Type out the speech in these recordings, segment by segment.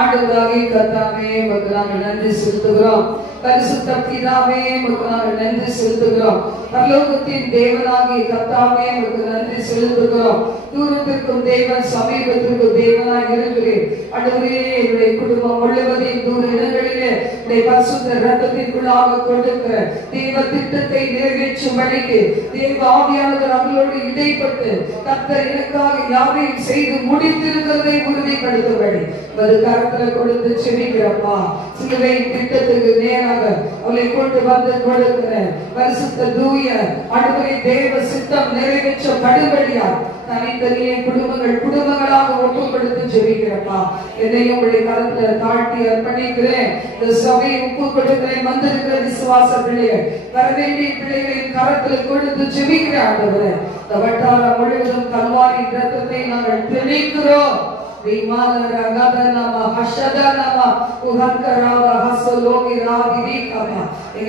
ஆண்டவராகிய கர்த்தாவே உமக்கு நாங்கள் நன்றி செலுத்துகிறோம். பரிசுத்த பிதாவே உமக்கு நாங்கள் நன்றி செலுத்துகிறோம். பரலோகத்தின் தேவனாகிய கர்த்தாவே உமக்கு நன்றி செலுத்துகிறோம். தூரத்திற்கும் தேவன் சமீபத்திற்கும் தேவனாய் இருக்கிறேன். ஆண்டவரே, என்னுடைய குடும்பம் முழுவதையும் தூர இடங்களிலே உடைய பரிசுத்த இரத்தத்திற்குள்ளாக கொடுக்கிற தேவ திட்டத்தை நிறைவேற்றும்படிக்கு தேவ ஆவியானவர் அவர்களோடு இடைப்பட்டு கர்த்தர் எனக்காக யாவையும் செய்து முடித்திருக்கிறதை உறுதிப்படுத்தும்படி ஒரு கரத்துல கொடுத்து செபிக்கிறப்பா. சிலுவை திட்டத்துக்கு நேராக அவளை கொண்டு வந்து கொடுக்கிற பரிசுத்த தூய ஆண்டவரே, தேவ சித்தம் நிறைவேற்றப்படும்படியா தனித்தனியே குடும்பங்களாக ஒப்புக்கொடுத்து ஜெபிக்கிறப்பா. என்னையும் உடைய கரத்துல தாழ்த்தி அர்ப்பணிக்கிறேன். இந்த சபையை ஒப்பு கொடுக்கிறேன். வந்திருக்கிற விசுவாச பிள்ளைகள், வரவேண்டிய பிள்ளைகளின் கரத்துல கொடுத்து ஜெபிக்கிற ஆண்டவரே, இந்த வட்டாரம் முழுவதும் கல்வாரி இரத்தத்தை நாங்கள் தெளிக்கிறோம்.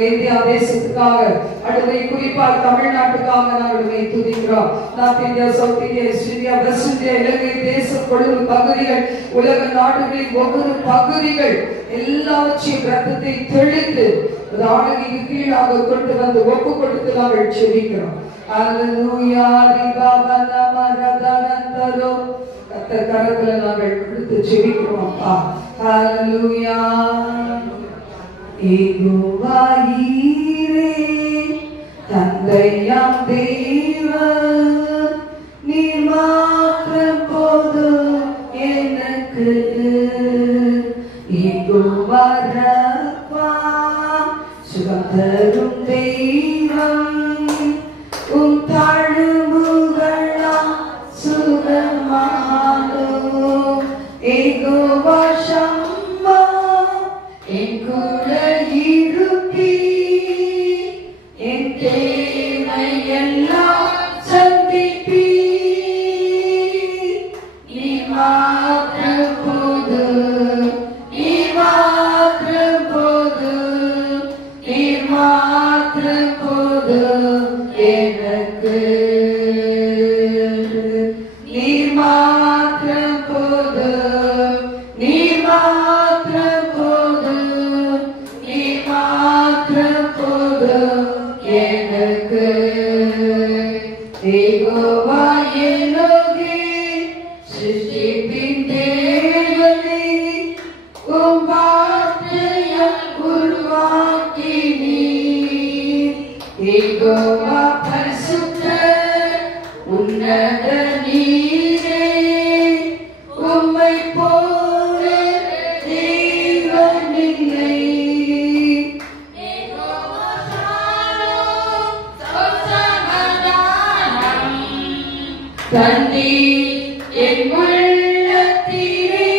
இந்தியா தேசத்துக்காக அடுத்த குறிப்பாக தமிழ்நாட்டுக்காக நாங்கள் துதிக்கிறோம். North India, south India, east India, west India, Ilangai தேசம் கொழும்பு பகுதிகள், உலக நாடுகளின் ஒவ்வொரு பகுதிகள் எல்லாவற்றையும் ரத்தத்தை தெளித்து ஆளுகைக்கு கீழாக கொண்டு வந்து ஒப்பு கொடுத்து நாங்கள் செபிக்கிறோம். அல்லேலூயா. கர்த்தர் கரத்துல நாங்கள் கொடுத்து ஜெபிக்கிறோம் அப்பா. ஹல்லேலூயா. யெகோவா ஈரே, தந்தையாம் தேவன், நீர் மாத்திரம் போதும் எனக்கு. யெகோவா ரப்பா, சுகம் தரும் தெய்வம், உம் தழும்புகளால் சுகமானோ. யெகோவா ஷம்மா, என் கூட இருப்பீ, என் தேவை எல்லாம் சந்திப்பீ. நீ மாத்திரம் போதும், நீ மாத்திரம் போதும், நீ மாத்திரம் போதும் எனக்கு. நீர் மாத்திரம் போதும், நீர் மாத்திரம் போதும், நீர் மாத்திரம் போதும் எனக்கு. யெகோவா எலோஹே, சிருஷ்டிப்பின் தேவனே, உம் வார்த்தையால் உருவாக்கினீர். யெகோவா பரிசுத்தர், உன்னத நீரே, உம்மை போல தெய்வம் இல்லை. யெகோவா ஷாலோம், சமாதானம் தந்தீர் என் உள்ளத்திலே.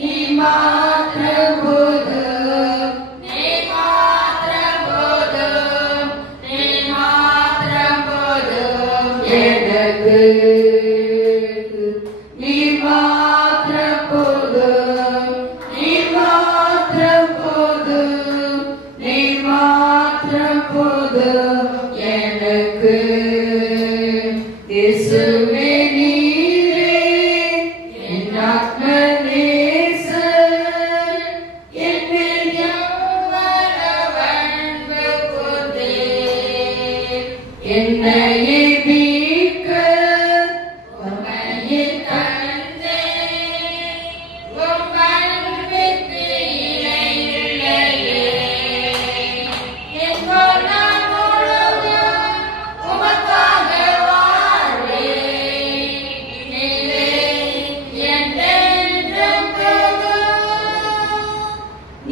நீ மாத்திரம் போதும், நீ மாத்திரம் போதும், நீ மாத்திரம் போதும் எனக்கு. நீ மாத்திரம் போதும், நீ மாத்திரம் போதும், நீ மாத்திரம் போதும் எனக்கு. இயேசுவே நீரே என் ஆத்ம நேசர், என் மேல் எவ்வளவு அன்பு கொண்டீர். என்னையே மீட்க உம்மையே தந்தீர். உம் அன்பிற்கு இணையில்லையே. என் வாழ்நாள் முழுவதும் உமக்காக வாழ்வேன். நீரே என்றென்றும் போதும்.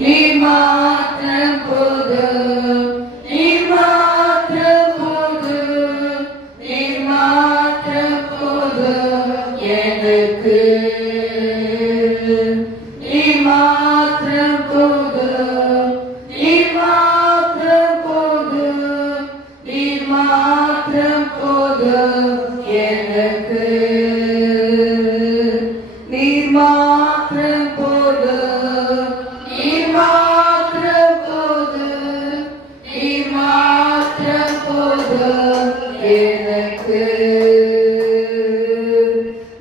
நீர் மாத்திரம் போதும், நீர் மாத்திரம் போதும், நீர் மாத்திரம் போதும் எனக்கு. நீர் மாத்திரம் போதும், நீர் மாத்திரம் போதும், நீர் மாத்திரம் போதும் எனக்கு. நீர் மாத்திரம் போதும், நீர் மாத்திரம் போதும், நீர் மாத்திரம் போதும் எனக்கு.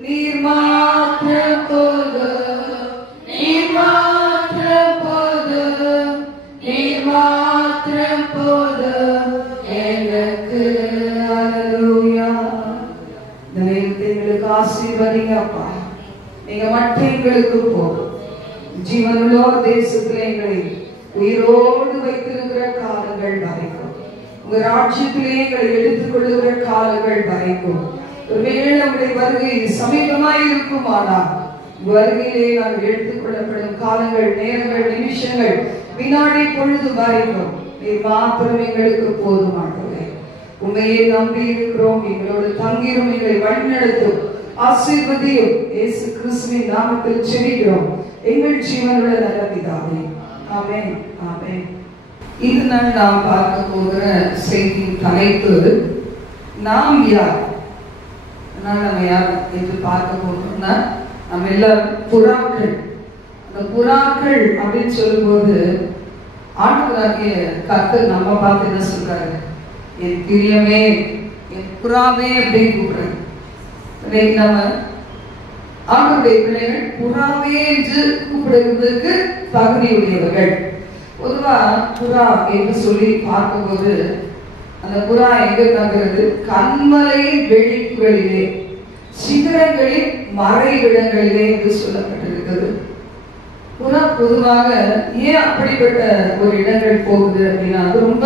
நீர் மாத்திரம் போதும், ஆசீர்வதிங்க அப்பா. நீங்க மட்டும் எங்களுக்கு போதும். ஜீவனுள்ள தேசத்துல எங்களை உயிரோடு வைத்திருக்கிற காலங்கள் வரைக்கும், உங்க ராஜ்யத்திலே எங்களை எடுத்துக் கொள்ளுகிற காலங்கள் வரைக்கும், ஒருவேளை நம்முடைய வருகை சமீபமாய் இருக்குமானால் வருகையிலே நாங்கள் எடுத்துக் கொள்ளப்படும் காலங்கள், நேரங்கள், நிமிஷங்கள், வினாடி, பொழுது வரைக்கும் நீர் மாத்திரம் எங்களுக்கு போதுமானவரே. உண்மையை நம்பி இருக்கிறோம். எங்களோடு தங்கிரும், எங்களை வழிநடத்தும், ஆசீர்வதியும். இயேசு கிறிஸ்துவின் நாமத்தில் ஜெபிக்கிறோம் எங்கள் ஜீவனுள்ள நல்ல பிதாவே. ஆமென், ஆமென். இந்த நாள் நாம் பார்க்க போகிற செய்தியின் தலைப்பு நாம் யார். நம்ம யார் என்று பார்க்க போகிறோம்னா, நம்ம எல்லாரும் புறாக்கள். அந்த புறாக்கள் அப்படின்னு சொல்லும்போது ஆண்டவராகிய கர்த்தர் நம்ம பார்த்து என்ன சொல்றாரு? என் பிரியமே, என் புறாவே அப்படின்னு கூப்பிடுறாரு. இன்னைக்கு நம்ம ஆண்டவருடைய பிள்ளைகள் புறாவே என்று கூப்பிடுவதற்கு தகுதியுடையவர்கள். பொதுவா புறா என்று சொல்லி பார்க்கும்போது அந்த புறா எங்க தங்குறது? கண்மலையின் வெளிப்புகளிலே, சிகரங்களின் மறைவிடங்களிலே என்று சொல்லப்பட்டிருக்கிறது. புறா பொதுவாக ஏன் அப்படிப்பட்ட ஒரு இடங்கள் போகுது அப்படின்னா, அது ரொம்ப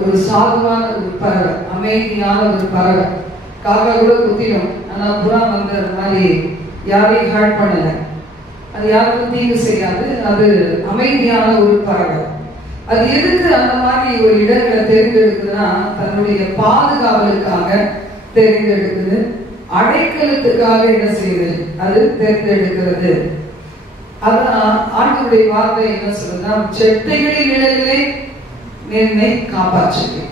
ஒரு சாதுவான ஒரு பறவை, அமைதியான ஒரு பறவை. காக்கா கூட குத்திடும், ஆனா புறா வந்து அது மாதிரி யாரையும் ஹர்ட் பண்ணல, அது யாருக்கும் தீங்கு செய்யாது. அது அமைதியான ஒரு பறவை. அது எதுக்கு அந்த மாதிரி ஒரு இடங்களை தேர்ந்தெடுக்குதுன்னா, தன்னுடைய பாதுகாவலுக்காக தேர்ந்தெடுக்குது, அடைக்கலத்துக்காக என்ன செய்யுது, அது தேர்ந்தெடுக்கிறது. அதான் ஆண்டவருடைய வார்த்தை என்ன சொல்லுதுன்னா, செட்டைகளின் நிழலிலே என்னை காப்பாற்றுவேன்.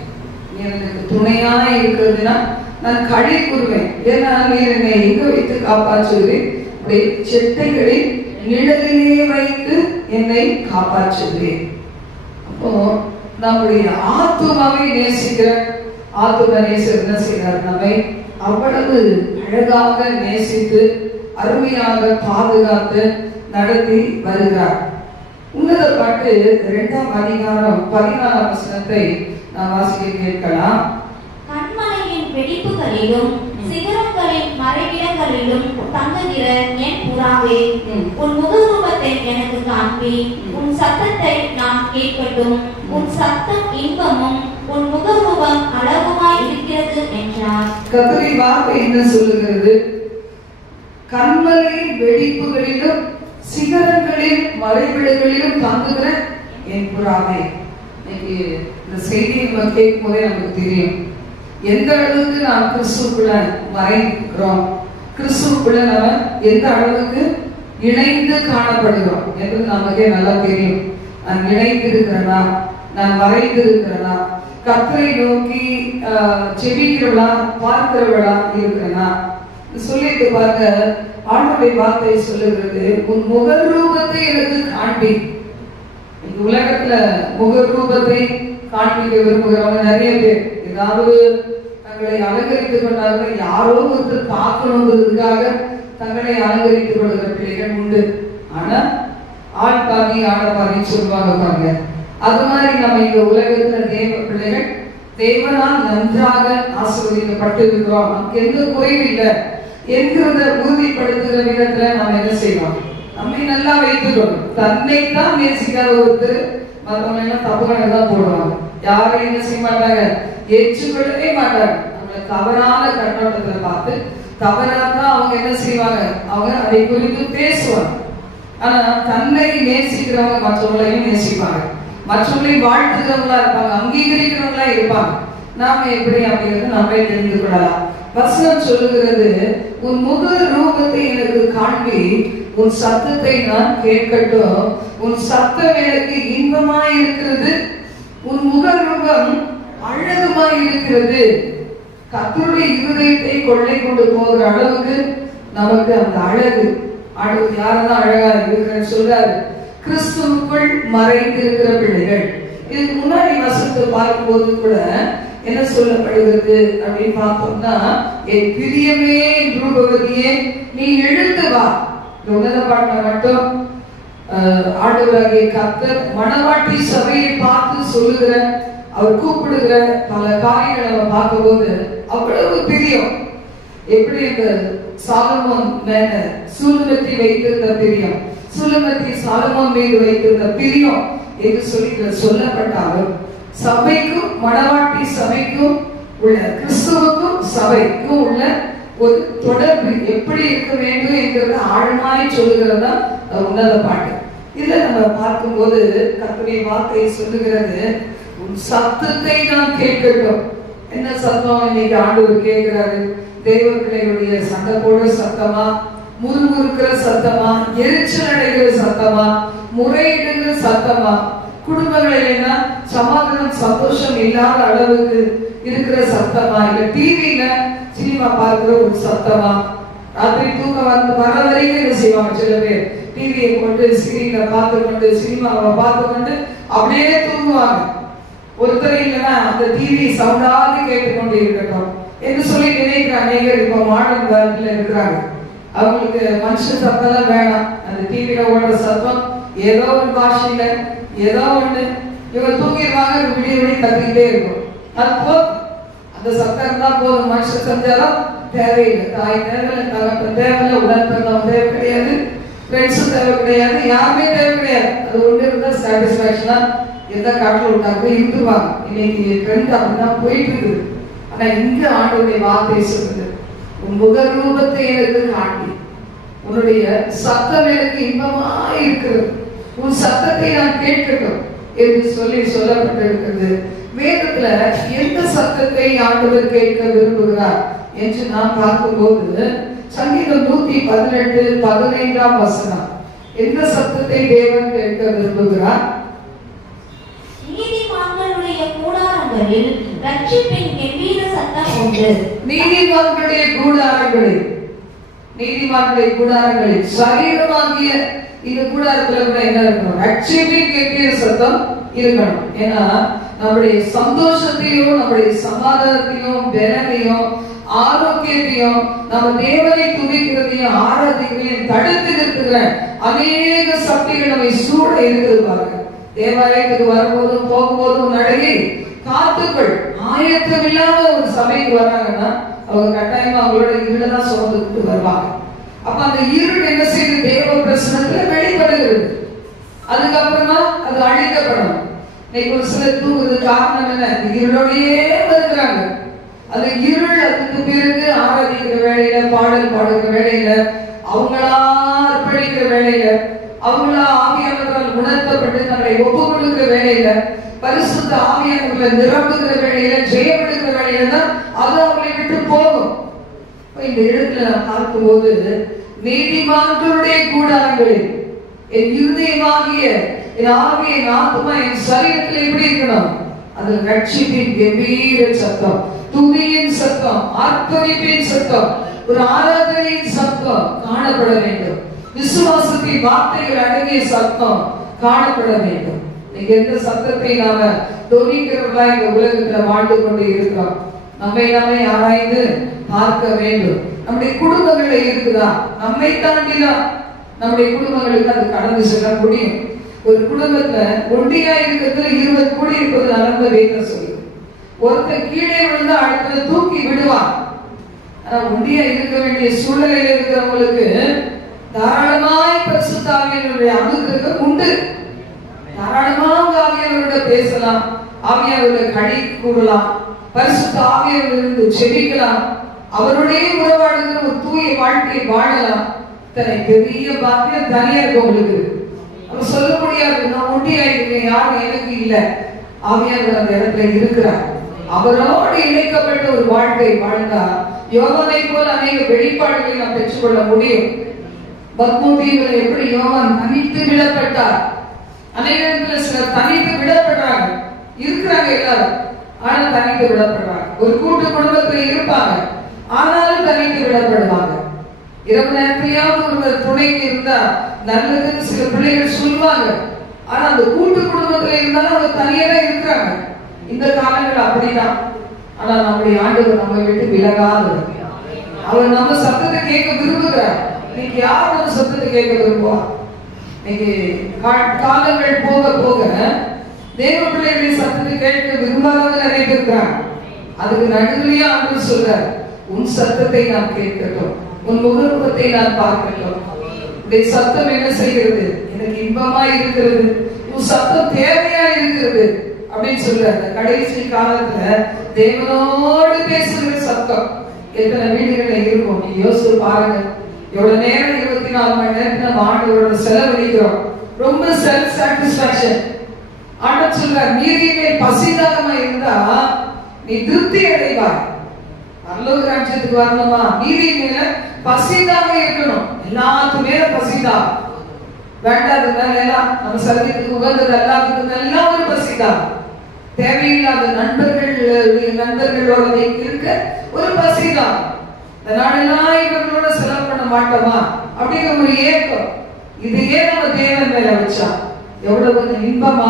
நீ எனக்கு துணையா இருக்கிறதுனா நான் களி கூறுவேன். ஏன்னா நீ என்னை எங்க வைத்து காப்பாற்றுகிறேன்? செட்டைகளின் நிழலிலே வைத்து என்னை காப்பாற்றுகிறேன். அப்போ நம்முடைய ஆத்துமாவை நேசிக்கிற ஆத்தும நேசர் என்ன செய்கிறார்? நம்மை அவ்வளவு அழகாக நேசித்து அருமையாக பாதுகாத்து நடத்தி வருகிறார். உன்னத பாட்டு 2ஆம் அதிகாரம் 14ஆம் வசனத்தை நாம் வாசிக்க கேட்கலாம். கண்மலையின் வெடிப்புகளிலும் சிகரங்களின் மறைவிடங்களிலும் தங்குகிற என் புறாவே, உன் முகரூபத்தை எனக்கு காண்பி, உன் சத்தத்தை நான் கேட்கட்டும். உன் சத்தம் இன்பமும் உன் முகரூபம் அழகுமாய் இருக்கிறது என்றார். கர்த்தரின் வார்த்தை என்ன சொல்லுகிறது? கண்மலையின் வெடிப்புகளிலும் சிகரங்களின் மறைவிடங்களிலும் தங்குகிற என் புறாவே. இன்னைக்கு இந்த செய்தியை நம்ம கேட்கும் போதே நமக்கு தெரியும் எந்த அளவுக்கு நாம் கிறிஸ்துக்குள்ள மறைக்கிறோம், கிறிஸ்துக்குள்ள நம்ம எந்த அளவுக்கு இணைந்து காணப்படுகிறோம் என்று நமக்கே நல்லா தெரியும். நான் இணைந்து இருக்கிறனா, நான் மறைந்து இருக்கிறனா, கர்த்தரை நோக்கி செபிக்கிறவளா, பார்க்கிறவளா இருக்கிறனா சொல்லிட்டு பாருங்க. ஆண்டவருடைய வார்த்தை சொல்லுகிறது, உன் முகரூபத்தை எனக்கு காண்பி. இந்த உலகத்துல முகரூபத்தை காண்பிக்க விரும்புகிறவங்க நிறைய பேர். ஏதாவது தங்களை அலங்கரித்துக் கொண்டார்கள், யாரோ ஒருத்தர் பார்க்கணுங்கிறதுக்காக தங்களை அலங்கரித்துக் கொள்கிற பிள்ளைகள் உண்டு. ஆனா ஆள் பாதி ஆடப்பாதின்னு சொல்லுவாங்க பாருங்க. அது மாதிரி நம்ம இந்த உலகத்துல தேவ பிள்ளைகள் தேவனால் நன்றாக ஆசீர்வதிக்கப்பட்டு இருக்கிறோம், நமக்கு எந்த குறைவும் இல்லை என்கிறத உறுதிப்படுத்துகிற விதத்துல நம்ம என்ன செய்வோம்? நம்மை நல்லா வைத்துக்கணும். தன்னை தான் நேசிக்காத ஒருத்தர் மற்றவங்க எல்லாம் தப்பு கணக்குதான் போடுவாங்க. யாரும் என்ன செய்ய மாட்டாங்க, ஏற்றுக்கொள்ளவே மாட்டாங்க. நம்மளை தவறான கண்ணோட்டத்துல பார்த்து தவறாதான் அவங்க என்ன செய்வாங்க, அவங்க அதை குறித்து பேசுவாங்க. ஆனா தன்னை நேசிக்கிறவங்க மற்றவங்களையும் நேசிப்பாங்க, மற்றவங்களையும் வாழ்த்துகிறவங்களா இருப்பாங்க, அங்கீகரிக்கிறவங்களா இருப்பாங்க. நாம எப்படி அப்படிங்கிறது நம்மளே தெரிந்து கொள்ளலாம். வசனம் சொல்லுகிறது, உன் முக ரூபத்தை எனக்கு காண்பி, உன் சத்தத்தை நான் கேட்கட்டும். உன் சத்தம் எனக்கு இன்பமாய் இருக்கிறது, உன் முக ரூபம் அழகுமாய் இருக்கிறது. கர்த்தருடைய இருதயத்தை கொள்ளை கொண்டு போகிற அளவுக்கு நமக்கு அந்த அழகு. அழகு யாரெல்லாம் அழகா இருக்கிறன்னு சொல்றாரு? கிறிஸ்துவுக்குள் மறைந்து இருக்கிற பிள்ளைகள். இதுக்கு முன்னாடி வசனத்தை பார்க்கும்போது கூட என்ன சொல்லப்படுகிறது அப்படின்னு பார்த்தோம்னா, என் பிரியமே ரூபவதியே நீ எழுந்து வா. உன்னத பாட்டை மட்டும் ஆண்டவராகிய கர்த்தர் மணவாட்டி சபையை பார்த்து சொல்லுகிற, அவர் கூப்பிடுகிற பல காரியங்களை நம்ம பார்க்கும்போது அவ்வளவு பிரியம். எப்படி இந்த சாலமோன் மேல சூலமத்தி வைத்திருந்த பிரியம், சூலமத்தி சாலமோன் மீது வைத்திருந்த பிரியம் என்று சொல்லி சொல்லப்பட்டாலும், சபைக்கும் மணவாட்டி சபைக்கும் உள்ள, கிறிஸ்துவுக்கும் சபைக்கும் உள்ள ஒரு தொடர்பு எப்படி இருக்க வேண்டும் என்கிறத ஆழமாய் சொல்லுகிறதா உன்னத பாட்டு. இதுல நம்ம பார்க்கும்போது கர்த்தருடைய வார்த்தை சொல்லுகிறது, உன் சத்தத்தை நான் கேட்கட்டும். என்ன சத்தம் இன்னைக்கு ஆண்டவர் கேட்கிறாரு? தேவ பிள்ளைகளுடைய சண்டை போடுற சத்தமா, முறுமுறுக்கிற சத்தமா, எரிச்சல் அடைகிற சத்தமா, முறையிடுகிற சத்தமா, குடும்பங்களில் என்ன சமாதானம் சந்தோஷம் இல்லாத அளவுக்கு இருக்கிற சத்தமா, இல்ல டிவியில சினிமா பார்க்கிற ஒரு சத்தமா, ராத்திரி தூக்கம் வர வரைக்கும் என்ன செய்வாங்க சில பேர், டிவியை கொண்டு ஸ்கிரீன்ல பார்த்து கொண்டு சினிமாவை பார்த்து கொண்டு அப்படியே தூங்குவாங்க. ஒருத்தர் இல்லைன்னா அந்த டிவி சவுண்டாக கேட்டுக்கொண்டு இருக்கட்டும் என்று சொல்லி நினைக்கிற அநேகர் இப்ப மாடர்ன் வேர்ல்ட்ல இருக்கிறாங்க. அவங்களுக்கு மனுஷ சத்தம் வேணாம், அந்த டிவியில ஓடுற சத்தம் ஏதோ ஒரு பாஷையில ஏதோ ஒண்ணு இவங்க தூங்கிடுவாங்க, விடிய விடி கத்திக்கிட்டே இருக்கும். அது போதும், அந்த சத்தம் இருந்தா போதும். மனுஷ சஞ்சாரம் தேவையில்லை, தாய் தேவையில்லை, தகப்பன் தேவையில்லை, உடன்பிறந்தவங்க தேவை கிடையாது, ஃப்ரெண்ட்ஸும் தேவை கிடையாது, யாருமே தேவை கிடையாது. அது ஒன்று இருந்தா சாட்டிஸ்பாக்சனா எந்த காட்டில் விட்டாங்க இருந்துருவாங்க. இன்னைக்கு ட்ரெண்ட் அப்படிதான் போயிட்டு இருக்குது. ஆனா இங்க ஆண்டவருடைய வார்த்தை சொல்லுது, உன் முக ரூபத்தை எனக்கு காட்டி உன்னுடைய சத்தம் எனக்கு இன்பமா இருக்கிறது, உன் சத்தத்தை நான் கேட்கட்டும் என்று சொல்லி சொல்லப்பட்டிருக்கிறது. வேதத்துல எந்த சத்தத்தை ஆண்டவர் கேட்க விரும்புகிறார் என்று நாம் பார்க்கும்போது, சங்கீதம் 118:15 வசனம், எந்த சத்தத்தை தேவன் கேட்க விரும்புகிறார்? நீதிமான்களுடைய கூடாரங்களில் ரட்சிப்பின் கெம்பீர சத்தம் உண்டு. நீதிமான்களுடைய கூடாரங்களில், நீதிமான்களுடைய கூடாரங்களில் சரீரமாகிய இந்த கூடாரத்துல கூட என்ன இருக்கணும்? ரட்சிப்பின் கெம்பீர சத்தம் இருக்கணும். ஏன்னா நம்முடைய சந்தோஷத்தையும் நம்முடைய சமாதானத்தையும் பலனையும் ஆரோக்கியத்தையும் நம்ம தேவனை துதிக்கிறதையும் ஆராதிக்கிறதையும் தடுத்து நிறுத்துகிற அநேக சக்திகள் நம்மை சூழ இருக்கிறாங்க. தேவாலயத்துக்கு வரும்போதும் போகும்போதும் நடுவே காத்துக்கள் ஆயத்தம் இல்லாத ஒரு சபைக்கு வர்றாங்கன்னா அவங்க கட்டாயமா அவங்களோட இருளதான் சுமந்துட்டு வருவாங்க. அப்ப அந்த இருள் என்ன செய்யுது? தேவ பிரசனத்துல வெளிப்படுகிறது. அதுக்கப்புறமா அது அழிக்கப்படும். இன்னைக்கு ஒரு சிலர் தூங்குறது காரணம் என்ன? இருளோடையே வருகிறாங்க. அந்த இருள் அதுக்கு பிறகு ஆராதிக்கிற வேலையில, பாடல் பாடுகிற வேலையில, அவங்களா அர்ப்பணிக்கிற வேலையில, அவங்களா ஆவியானவரால் உணர்த்தப்பட்டு தங்களை ஒப்பு கொடுக்கிற வேலையில, பரிசுத்த ஆவியானவர்களை நிரப்புகிற வேலையில, ஜெயப்படுகிற வேலையில தான் அது அவங்களை விட்டு போகும். இந்த இடத்துல நான் பார்க்கும்போது, நீதிமான்களுடைய கூடாரங்களில் என் இருதயமாகிய என் ஆவிய, என் ஆத்மா, என் சரீரத்தில் எப்படி இருக்கணும்? அதுல ரட்சிப்பின் கம்பீர சத்தம், துதியின் சத்தம், ஆர்ப்பரிப்பின் சத்தம், ஒரு ஆராதனையின் சத்தம் காணப்பட வேண்டும். விசுவாசத்தின் வார்த்தைகள் அடங்கிய சத்தம் காணப்பட வேண்டும். எந்த சத்தத்தை நாம தொழிக்கிறவர்களா இந்த உலகத்துல வாழ்ந்து கொண்டு இருக்கிறோம். நம்மை நாமே ஆராய்ந்து பார்க்க வேண்டும். நம்முடைய குடும்பங்கள்ல இருக்குதா? நம்மை தாண்டிதான் நம்முடைய குடும்பங்களுக்கு அது கடந்து செல்ல முடியும். ஒரு குடும்பத்துல ஒண்டியா இருக்கிறது 20 கூடி இருப்பது நடந்த வேதம் சொல்லுது. ஒருத்தர் கீழே விழுந்து அடுத்தது தூக்கி விடுவான். ஆனா ஒண்டியா இருக்க வேண்டிய சூழ்நிலையில் இருக்கிறவங்களுக்கு தாராளமாய் பரிசுத்த ஆவியானவருடைய அனுகிரகம் உண்டு. தாராளமாக ஆவியானவரோட பேசலாம், ஆவியானவரோட கடி கூறலாம், பரிசுத்த ஆவியானவரிலிருந்து செபிக்கலாம், அவருடைய உறவாடுகிற ஒரு தூய வாழ்க்கையை வாழலாம். இத்தனை பெரிய பாக்கியம் தனியா இருக்கவங்களுக்கு அவர் சொல்ல முடியாது, நான் ஒண்டியா இருக்கேன், யாரும் எனக்கு இல்லை. ஆவியானவர் அந்த இடத்துல இருக்கிறார். அவரோடு இணைக்கப்பட்ட ஒரு வாழ்க்கை வாழ்ந்தா யோவானை போல அநேக வெளிப்பாடுகளை நாம் பெற்றுக்கொள்ள முடியும். பத்மோதீவில் எப்படி யோவான் தனித்து விடப்பட்டார்? அநேக இடத்துல சிலர் தனித்து விடப்படுறாங்க, இருக்கிறாங்க எல்லாரும், ஆனா தனித்து விடப்படுறாங்க. ஒரு கூட்டு குடும்பத்தில் இருப்பாங்க, ஆனாலும் தனித்து விடப்படுவாங்க. இரவு நேரத்திலேயாவது ஒரு துணைக்கு இருந்தா நல்லதுன்னு சில பிள்ளைகள் சொல்லுவாங்க. ஆனா அந்த கூட்டு குடும்பத்துல இருந்தாலும் அவங்க தனியா தான் இருக்கிறாங்க. இந்த காலங்கள் அப்படிதான். ஆனா நம்முடைய ஆண்டவர் நம்ம விட்டு விலகாது. அவர் நம்ம சத்தத்தை கேட்க விரும்புகிறார். இன்னைக்கு யார் நம்ம சத்தத்தை கேட்க விரும்புவா? இன்னைக்கு காலங்கள் போக போக தேவ பிள்ளைகளின் சத்தத்தை கேட்க விரும்பாதவங்க நிறைய பேர் இருக்கிறாங்க. அதுக்கு நடுவிலேயே ஆண்டவர் சொல்றார், உன் சத்தத்தை நான் கேட்கட்டும். உன் முகரூபத்தை நான் பார்க்கட்டும். உடைய சத்தம் என்ன செய்கிறது? எனக்கு இன்பமா இருக்கிறது, உன் சத்தம் தேவையா இருக்கிறது அப்படின்னு சொல்ற அந்த கடைசி காலத்துல தேவனோடு பேசுகிற சத்தம் எத்தனை வீடுகள்ல இருக்கும்? நீ யோசிச்சு பாருங்க. எவ்வளவு நேரம் 24 மணி நேரத்துல நம்ம ஆண்டவரோட செலவழிக்கிறோம். ரொம்ப செல்ஃப் சாட்டிஸ்பாக்சன். ஆண்டவர் சொல்றார், நீதியிலே பசிதாகமா இருந்தா நீ திருப்தி அடைவாய். பரலோக ராஜ்யத்துக்கு வரணுமா? நீதி மேல பசிதாக இருக்கணும். எல்லாத்துக்கு மேல பசிதான். வேண்டாததுனால எல்லாம் நம்ம சரீரத்துக்கு உகந்தது எல்லாத்துக்கும் எல்லாம் ஒரு பசிதான். தேவையில்லாத நண்பர்களோட இருக்க ஒரு பசிதான். இந்த நாடெல்லாம் இவர்களோட செலவு பண்ண மாட்டோமா அப்படிங்கிற ஒரு ஏக்கம். இதையே நம்ம தேவன் மேல வச்சா எவ்வளவு கொஞ்சம் இன்பமா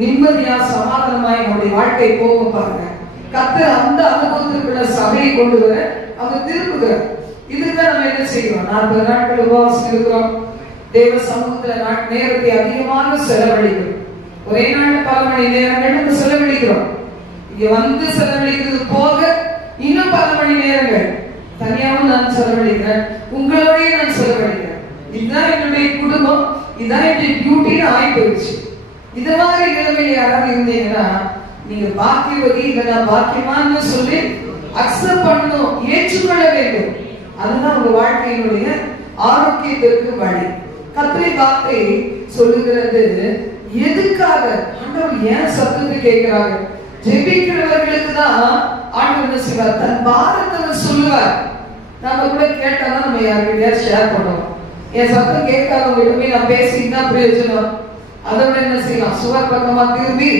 நிம்மதியா சமாதானமாய் நம்முடைய வாழ்க்கை போகும் பாருங்க. கர்த்தர் அந்த அனுபவத்திற்குள்ள சபையை கொண்டு வர அவங்க திரும்புகிறார். இதுதான் நம்ம என்ன செய்யறோம்? 40 நாட்கள் உபவாசம் இருக்கிறோம். தேவ சமூகத்துல நேரத்தை அதிகமாக செலவழிக்கிறோம். ஒரே நாள் பல மணி நேரங்கள் நம்ம செலவழிக்கிறோம். இங்க வந்து செலவழிக்கிறது போக இன்னும் பல மணி நேரங்கள் தனியாவும் நான் செலவழிக்கிறேன், உங்களோடய நான் செலவழிக்கிறேன். இதுதான் என்னுடைய குடும்பம், இதுதான் என்னுடைய டியூட்டின்னு ஆகி போயிடுச்சு. இந்த மாதிரி நிலைமையில யாராவது இருந்தீங்கன்னா நீங்க பாக்கியவதி இல்லைன்னா பாக்கியமான்னு சொல்லி அக்செப்ட் பண்ணணும், ஏற்றுக்கொள்ள வேண்டும். அதுதான் உங்க வாழ்க்கையினுடைய ஆரோக்கியத்திற்கு வழி. கர்த்தருடைய வார்த்தை சொல்லுகிறது, எதுக்காக ஆண்டவர் ஏன் சத்தத்தை கேட்கிறாங்க? ஜெபிக்கிறவர்களுக்கு தான் ஆண்டவர் என்ன செய்வார்? தன் பாரத்தை சொல்லுவார். நம்ம கூட கேட்டாதான் நம்ம யார்கிட்டயா ஷேர் பண்ணுவோம். என் சத்தம் கேட்காதவங்க நான் பேசினா பிரயோஜனம். அதோட என்ன செய்யலாம்? சுவர் பக்கமா திரும்பி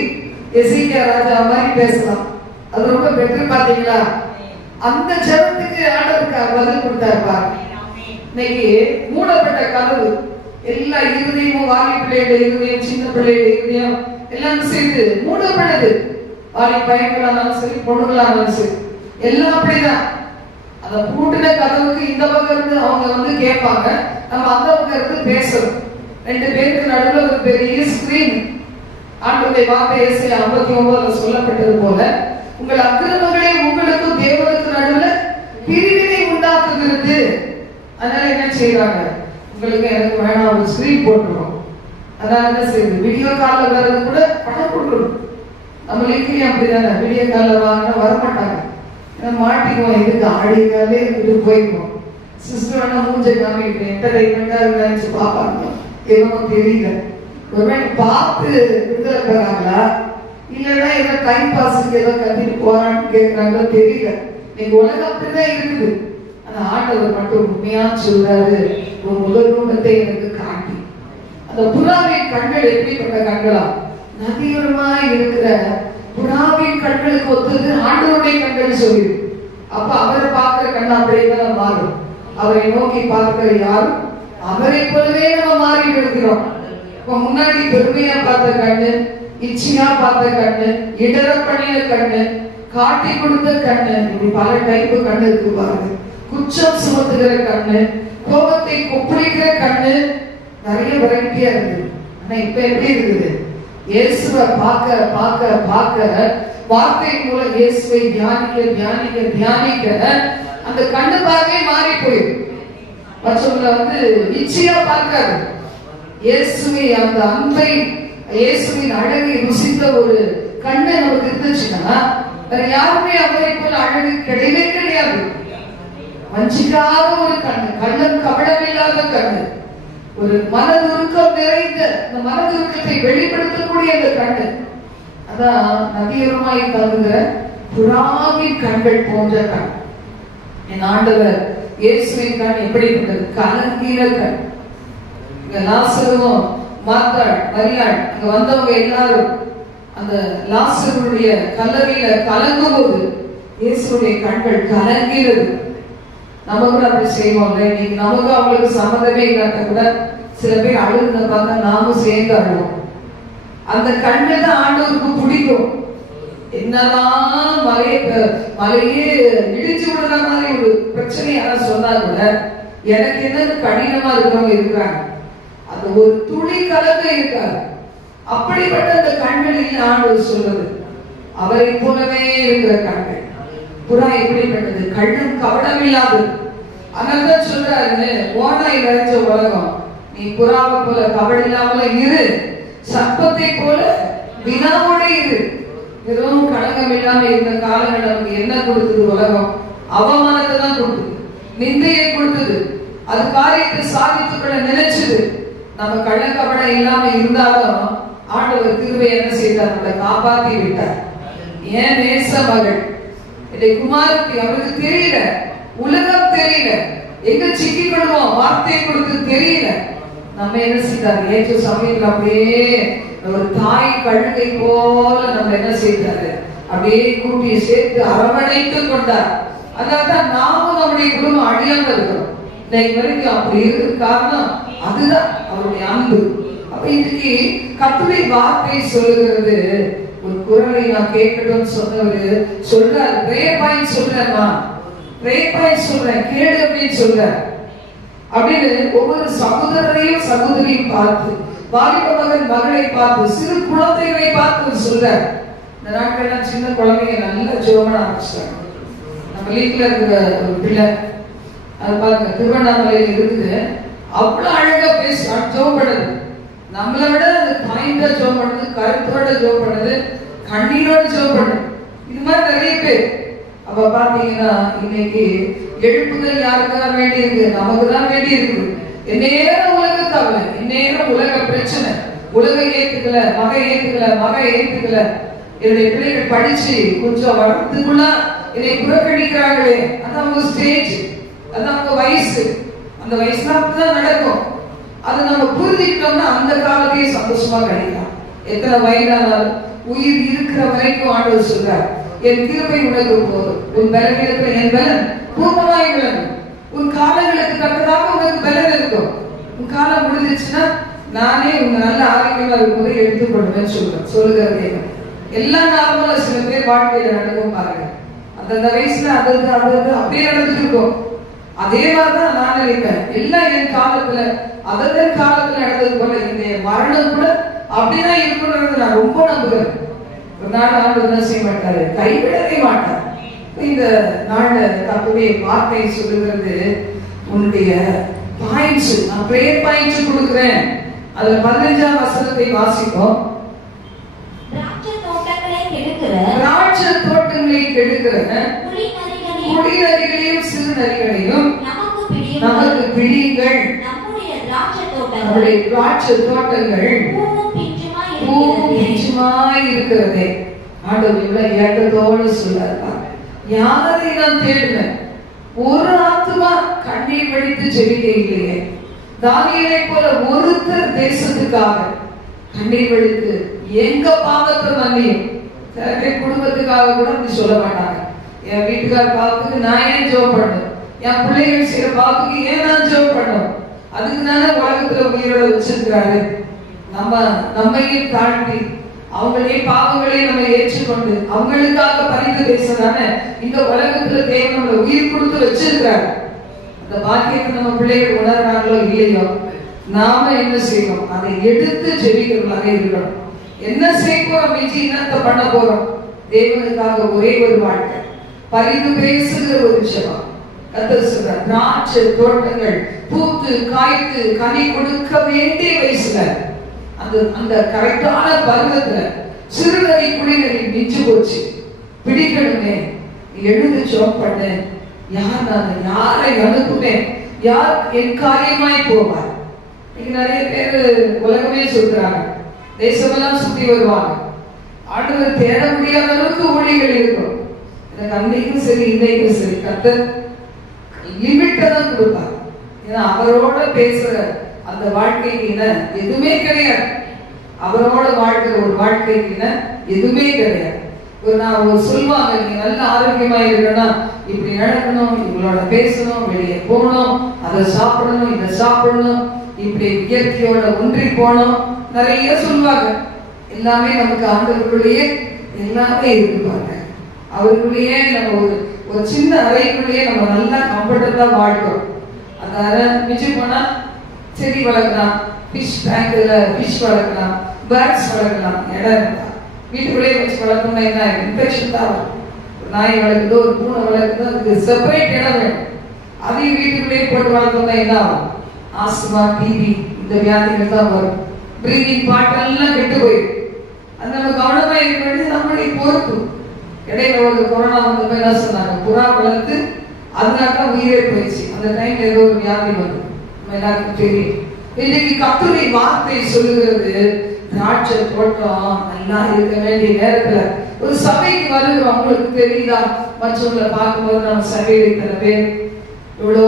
எசேக்கியா ராஜா மாதிரி பேசலாம். அது ரொம்ப பெட்டர். பாத்தீங்களா? அந்த ஜெபத்துக்கு ஆண்டவருக்கு பதில் கொடுத்தாரு பாருங்க. இன்னைக்கு மூடப்பட்ட கதவு எல்லா இருதயமும், வாலி பிள்ளையோட இருதயம், சின்ன பிள்ளையோட இருதயம் எல்லாம் சேர்ந்து மூடப்படுது. வாலி பையன்களானாலும் சரி, பொண்ணுங்களானாலும் சரி, எல்லாம் அப்படிதான். அந்த பூட்டின கதவுக்கு இந்த பக்கம் இருந்து அவங்க வந்து கேட்பாங்க, நம்ம அந்த பக்கம் இருந்து பேசணும். 2 பேருக்கு நடுவில் ஒரு பெரிய ஸ்கிரீன். ஆண்டவருடைய வார்த்தை ஏசாயா 59 சொல்லப்பட்டது போல, உங்கள் அக்கிரமங்களே உங்களுக்கும் தேவனுக்கு நடுவில் பிரிவினை உண்டாக்குகிறது. அதனால என்ன செய்யறாங்க? உங்களுக்கு எனக்கு வேணாம், ஒரு ஸ்கிரீன் போட்டுருவோம். அதனால என்ன செய்யுது? வீடியோ காலில் வர்றது கூட பணம் கொடுக்கணும். நம்மளுக்கு அப்படிதானே, வீடியோ காலில் வாங்கினா வரமாட்டாங்க. மாட்டிக்குவோம், இதுக்கு ஆடிக்காலே இது போயிடுவோம். சிஸ்டர் வேணா மூஞ்சை காமிக்கிட்டு என்டர்டைன்மெண்டா நினைச்சு பார்ப்பாங்க. எதுவும் தெரியல, ஒருவேளை பார்த்து விடுதலை பெறாங்களா இல்லைன்னா ஏதோ டைம் பாஸுக்கு ஏதோ கத்திட்டு போறான்னு கேட்கறாங்களோ தெரியல. நீங்க உலகம் அப்படிதான் இருக்குது. ஆனா ஆண்டவர் மட்டும் உண்மையா சொல்றாரு, உன் முகரூபத்தை எனக்கு காட்டி. அந்த புறாவின் கண்கள் எப்படிப்பட்ட கண்களா? நதியோரமாய் இருக்கிற புறாவின் கண்களுக்கு ஒத்துது ஆண்டவருடைய கண்கள் சொல்லிடு. அப்ப அவரை பார்க்கிற கண் அப்படியே தான் மாறும். அவரை நோக்கி பார்க்கிற யாரும் அவரை போலவே நம்ம மாறி இருக்கிறோம். இப்ப முன்னாடி பெருமையா பார்த்த கண்ணு, இச்சையா பார்த்த கண்ணு, இடர பண்ணிய கண்ணு, காட்டி கொடுத்த கண்ணு, இப்படி பல டைப்பு கண்ணு இருக்கு பாருங்க. குற்றம் சுமத்துகிற கண்ணு, கோபத்தை கொப்பளிக்கிற கண்ணு, நிறைய வெரைட்டியா இருக்கு. ஆனா இப்ப எப்படி இருக்குது? இயேசுவை பார்க்க பார்க்க பார்க்க வார்த்தை மூலம் இயேசுவை தியானிக்க தியானிக்க தியானிக்க அந்த கண்ணு பார்வை மாறி போயிடும். மற்றவங்களை வந்து இச்சையா பார்க்காது. இயேசுவை, அந்த அன்பை, இயேசுவின் அழகை ருசித்த ஒரு கண்ணு நமக்கு இருந்துச்சுன்னா வேற யாருமே அவரை போல அழகு கிடையவே கிடையாது. வஞ்சிக்காத ஒரு கண்ணு, கள்ளம் கபடமில்லாத கண்ணு, ஒரு மனதுருக்கம் நிறைந்த அந்த மனதுருக்கத்தை வெளிப்படுத்தக்கூடிய அந்த கண்ணு, அதான் நதியோரமாய் தங்குகிற புறாவின் கண்கள் போன்ற கண். என் ஆண்டவர் இயேசுவின் கண் எப்படிப்பட்டது? கலங்கிற கண். இங்க லாசருவும் மார்த்தாள், மரியாள், அங்க வந்தவங்க எல்லாரும் அந்த லாசருடைய கல்லறையில கலங்கும் போது இயேசுடைய கண்கள் கலங்கிறது. நம்ம கூட அப்படி செய்வோம்ல. இன்னைக்கு நமக்கு அவங்களுக்கு சம்மந்தமே இல்லாட்ட கூட சில பேர் அழுகுத பார்த்தா நாமும் சேர்ந்து அழுவோம். அந்த கண்கள் தான் ஆண்டவருக்கு பிடிக்கும். என்னதான் மலையே இடிச்சு விடுற மாதிரி ஒரு பிரச்சனை யாராவது சொன்னா கூட எனக்கு என்ன கடினமா இருக்கிறவங்க இருக்கிறாங்க, அது ஒரு துளி கலக்க இருக்காது. அப்படிப்பட்ட அந்த கண்களில் ஆண்டவர் சொல்றது அவரை போலவே இருக்கிற கண்கள். புறா எப்படிப்பட்டது? கள்ளம் கவடம் இல்லாதது. அதனாலதான் சொல்றாரு, ஓனாய் நிறைஞ்ச உலகம், நீ புறாவை போல கபடி இல்லாமல இரு, சர்ப்பத்தை போல வினாவோட இரு. வெறும் களங்கம் இல்லாம இருந்த காலங்கள் நமக்கு என்ன கொடுத்தது? உலகம் அவமானத்தை தான் கொடுத்தது, நிந்தையை கொடுத்தது, அது காரியத்தை சாதித்துக்கொள்ள நினைச்சது. நம்ம கள்ளக்கபடம் இல்லாம இருந்தாலும் ஆண்டவர் கிருபை என்ன செய்தார்? நம்மளை காப்பாத்தி விட்டார். ஏன் நேச மகள் குமாரத்தி அவருக்கு தெரியல, உலகம் தெரியல, எங்க சிக்கிக்கொள்வோம் வார்த்தை கொடுத்து தெரியல. நம்ம என்ன செய்தார்? ஏற்ற சமயத்தில் அப்படியே ஒரு தாய் கழுகை போல நம்ம என்ன செய்தாரு? அப்படியே கூட்டி சேர்த்து அரவணைத்து கொண்டார். அதனால்தான் நாமும் நம்முடைய குடும்பம் அழியாம இருக்கிறோம். இன்னைக்கு வரைக்கும் அப்படி இருக்கு. காரணம் அதுதான் அவருடைய அன்பு. அப்ப இன்னைக்கு கர்த்தருடைய வார்த்தை சொல்லுகிறது. ஒரு குரலை நான் கேட்கணும்னு சொன்னவரு சொல்றாரு, பிரேயர் பாயிண்ட் சொல்றேன்மா, பிரேயர் பாயிண்ட் சொல்றேன் கேடு அப்படின்னு சொல்ற அப்படின்னு ஒவ்வொரு சகோதரரையும் சகோதரியும் பார்த்து, வாலிப மகன் மகளை பார்த்து, சிறு குழந்தைகளை பார்த்து சொல்ற. இந்த நாட்கள்லாம் சின்ன குழந்தைங்க நல்ல ஜோமன ஆரம்பிச்சாங்க. நம்ம வீட்டுல இருக்கிற ஒரு பிள்ளை அது பாருங்க, திருவண்ணாமலையில் இருக்குது, அவ்வளவு அழகா பேச ஜோம் பண்ணுது. நம்மளை விட அது பாயிண்டா ஜோம் பண்ணுது, கருத்தோட ஜோம் பண்ணுது, கண்ணீரோட ஜோம் பண்ணுது. இது மாதிரி நிறைய பேர். அப்ப பாத்தீங்கன்னா இன்னைக்கு எழுப்புதல் யாருக்காக வேண்டி இருக்கு? நமக்கு தான் வேண்டி இருக்குது. எந்நேரம் உலக கவலை, எந்நேரம் உலக பிரச்சனை, உலக ஏத்துக்கல, மகை ஏத்துக்கல, மகை ஏத்துக்கல, என்னுடைய பிள்ளைகள் படிச்சு கொஞ்சம் வளர்த்துக்குள்ள என்னை புறக்கணிக்கிறாங்களே. அது அவங்க ஸ்டேஜ், அது அவங்க வயசு, அந்த வயசுல தான் நடக்கும். அது நம்ம புரிஞ்சுக்கிட்டோம்னா அந்த காலத்தையே சந்தோஷமா கிடைக்கலாம். எத்தனை வயதானாலும் உயிர் இருக்கிற வரைக்கும் ஆண்டவர் சொல்றார், என் கிருபை உனக்கு போதும், உன் பலவீனத்துல என் பலன் பூர்ணமாய் விளங்கும். உன் காலங்களுக்கு தக்கதாக உனக்கு பலன் இருக்கும். உன் காலம் முடிஞ்சிச்சுன்னா நானே உங்க நல்ல ஆரோக்கியமா இருக்கும்போது எடுத்துக்கொள்வேன்னு சொல்லுகிறது. எல்லாம் நார்மலா சில பேர் வாழ்க்கையில நடக்கும் பாருங்க. அந்தந்த வயசுல அது அப்படியே நடந்துட்டு இருக்கும். அதே மாதிரிதான் நான் நினைப்பேன். எல்லாம் என் காலத்துல அதன் காலத்துல நடந்தது போல இந்த மரணம் கூட அப்படிதான் இருக்கணும்னு நான் ரொம்ப நம்புகிறேன். ஒரு நாள் ஆண்டு என்ன செய்ய மாட்டாரு, கைவிடவே மாட்டார். இந்த நாள்ல கர்த்தருடைய வார்த்தை சொல்லுகிறது, உன்னுடைய பாயிண்ட்ஸ், நான் பிரேயர் பாயிண்ட்ஸ் கொடுக்கிறேன். அதுல 15ஆம் வசனத்தை வாசிப்போம். திராட்சை தோட்டங்களை கெடுக்கிற குடிநரிகளையும் சிறு நரிகளையும் நமக்கு பிடியுங்கள். நம்முடைய திராட்சை தோட்டங்கள் பூவும் பிஞ்சுமாய் இருக்கிறதே. ஆண்டவர் ஏற்றத்தோடு சொல்றார், யாரை நான் தேடினேன், ஒரு ஆத்துமா கண்ணீர் வடித்து ஜெபிக்க இல்லையே. தானியேலை போல ஒருத்தர் தேசத்துக்காக கண்ணீர் வடித்து எங்க பாவத்தை மன்னியும். சில பேர் குடும்பத்துக்காக கூட அப்படி சொல்ல மாட்டாங்க. என் வீட்டுக்கார பாவத்துக்கு நான் ஏன் ஜெபம் பண்ணணும், என் பிள்ளைகள் செய்யற பாவத்துக்கு ஏன் நான் ஜெபம் பண்ணணும், அதுக்கு தானே உலகத்துல உயிரோட வச்சிருக்கிறாரு. நம்மையும் தாழ்த்தி அவங்களே பாவங்களே நம்ம ஏற்றுக்கொண்டு அவங்களுக்காக பரிந்து பேசுறானே இந்த உலகத்துல தேவன் நம்மளை உயிர் கொடுத்து வச்சிருக்கிறாரு. அந்த பாக்கியத்தை நம்ம பிள்ளைகள் உணர்றாங்களோ இல்லையோ, நாம என்ன செய்வோம், அதை எடுத்து ஜெபிக்கிறவர்களாக இருக்கணும். என்ன செய்ய போறோம், மிஞ்சி என்னத்தை பண்ண போறோம்? தேவனுக்காக ஒரே ஒரு வாழ்க்கை, பரிந்து பேசுகிற ஒரு ஜெபம். கர்த்தர் சொல்றார், திராட்சை தோட்டங்கள் பூத்து காய்த்து கனி கொடுக்க வேண்டிய வயசுல, அந்த கரெக்டான பருவத்துல சிறுநரி குடிநரி மிஞ்சு போச்சு, பிடிக்கணுமே, எழுந்து ஜெபம் பண்ணு. யார் நான், யாரை அனுப்புவேன், யார் என் காரியமாய் போவார்? நிறைய பேர் உலகமே சொல்றாங்க, தேசமெல்லாம் சுத்தி வருவாங்க. ஆண்டவர் தேட முடியாத அளவுக்கு ஊழியர்கள் இருக்கும். எனக்கு அன்னைக்கும் சரி இன்னைக்கும் சரி கர்த்தர் லிமிட்டை தான் கொடுப்பார். ஏன்னா அவரோட பேசுற அந்த வாழ்க்கைக்கு எதுவுமே கிடையாது. அவரோட வாழ்க்கை ஒரு வாழ்க்கைக்கு எதுவுமே கிடையாது. நான் சொல்லுவாங்க, நீங்க நல்ல ஆரோக்கியமா இருக்கணும்னா இப்படி நடக்கணும், இவங்களோட பேசணும், வெளியே போகணும், அதை சாப்பிடணும், இதை சாப்பிடணும், இப்படி இயற்கையோட ஒன்றி போனோம், நிறைய சொல்லுவாங்க. எல்லாமே நமக்கு ஆண்டவர்களுடைய எல்லாமே இருக்குவாங்க. அவர்களுடைய நம்ம ஒரு சின்ன அறைக்குள்ளேயே நம்ம நல்லா கம்ஃபர்டபுளா வாழ்றோம். அந்த அறை மிச்சு போனா செடி வளர்க்கலாம், ஃபிஷ் டேங்க்ல ஃபிஷ் வளர்க்கலாம், பேர்ட்ஸ் வளர்க்கலாம். இடம் இருக்கா, வீட்டுக்குள்ளேயே வச்சு வளர்க்கணும்னா என்ன இன்ஃபெக்ஷன் தான் வரும். நாய் வளர்க்குதோ ஒரு பூனை வளர்க்குதோ அதுக்கு செப்பரேட் இடம் வேணும். அதையும் வீட்டுக்குள்ளேயே போட்டு வளர்த்தோம்னா என்ன ஆகும்? ஆஸ்துமா, டிபி இந்த வியாதிகள் தான் வரும். பிரீதிங் பாட்டெல்லாம் கெட்டு போயிடும். அது நம்ம கவனமா இருக்க வேண்டியது நம்மளுடைய பொறுப்பு. இடையில ஒரு கொரோனா வந்தப்ப என்ன சொன்னாங்க, புறா வளர்த்து அதனால உயிரே போயிடுச்சு. அந்த டைம்ல ஏதோ ஒரு வியாதி வந்து நம்ம எல்லாருக்கும் தெரியும். இன்னைக்கு கர்த்தருடைய வார்த்தை சொல்லுகிறது, திராட்சை தோட்டம் நல்லா இருக்க வேண்டிய நேரத்துல ஒரு சபைக்கு வருகிறோம். உங்களுக்கு தெரியுதா, மற்றவங்களை பார்க்கும்போது நம்ம சபையை தரவே இவ்வளோ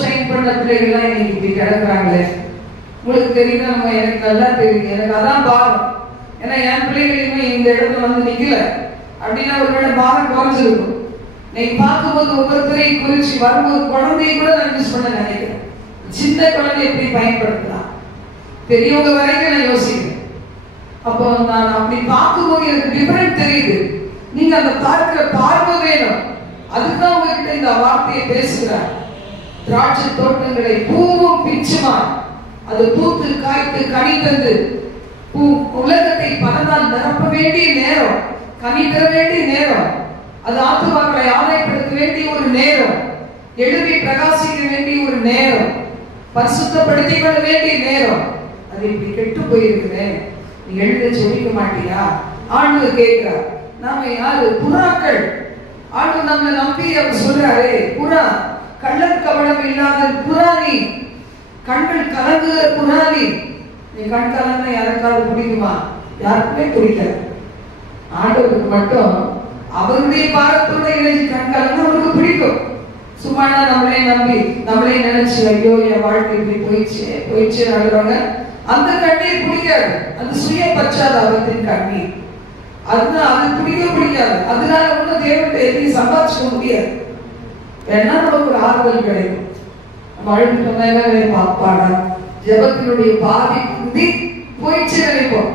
ஷைன் பண்ண பிள்ளைகள்லாம் இன்னைக்கு இப்படி கிடக்குறாங்களே. உங்களுக்கு தெரியுதா? நம்ம எனக்கு நல்லா தெரியுது, எனக்கு அதான் பாரம். ஏன்னா என் பிள்ளைகளுமே இந்த இடத்துல வந்து நிக்கல அப்படின்னா ஒருவேளை பாரம் குறைஞ்சிருக்கும். நீங்க பார்க்கும்போது ஒவ்வொருத்தரையும் குறிச்சு வரும்போது குழந்தைய கூட நான் யூஸ் பண்ண நினைக்கிறேன். சின்ன குழந்தை எப்படி பயன்படுத்தலாம், பெரியவங்க வரைக்கும் நான் யோசிக்கிறேன். அப்போ நான் அப்படி பார்க்கும்போது எனக்கு டிஃபரெண்ட் தெரியுது. நீங்க அந்த பார்க்கிற பார்வை வேணும். அதுதான் உங்ககிட்ட இந்த வார்த்தையை பேசுகிறார். திராட்சை தோட்டங்களை பூவும் பிச்சுமாய் அது பூத்து காய்த்து கனி தந்து உலகத்தை பலனால் நிரப்ப வேண்டிய நேரம், கனி தர வேண்டிய நேரம், அது ஆத்துமாக்களை ஆதாயப்படுத்த வேண்டிய ஒரு நேரம், எழுதி பிரகாசிக்க வேண்டிய ஒரு நேரம், பரிசுத்தப்படுத்திக் கொள்ள வேண்டிய நேரம். அது இப்படி கெட்டு போயிருக்கிறேன், நீ எழுத சொல்லிக்க மாட்டியா? ஆண்டவர் கேட்கிறார். நாம யாரு? புறாக்கள். ஆண்டவர் நம்மளை நம்பி அவர் சொல்றாரு, புறா, கள்ளம் கவனம் இல்லாத புறா நீ, கண்கள் கலங்குகிற புறா நீ. நீ கண் கலந்தா யாருக்காவது பிடிக்குமா? யாருக்குமே பிடிக்காது. ஆண்டவருக்கு மட்டும் அவருடைய பாரத்தோட இணைஞ்சு கண் கலந்து அவருக்கு பிடிக்கும். சும்மானா நம்மளே நம்பி நம்மளே நினைச்சு ஐயோ என் வாழ்க்கை இப்படி போயிடுச்சு ஆடுறவங்க அந்த கண்ணீர் பிடிக்காது. அது சுய பச்சாதாபத்தின் கண்ணீர். அதுதான் அது பிடிக்காது. அதனால ஒன்றும் தேவன்கிட்ட எதையும் சம்பாதிச்சுக்க முடியாது. வேணா நமக்கு ஒரு ஆறுதல் கிடைக்கும். நம்ம அழுத்தமே பாப்பாடா ஜபத்தினுடைய பாதி குந்தி போயிடுச்சு நினைப்போம்.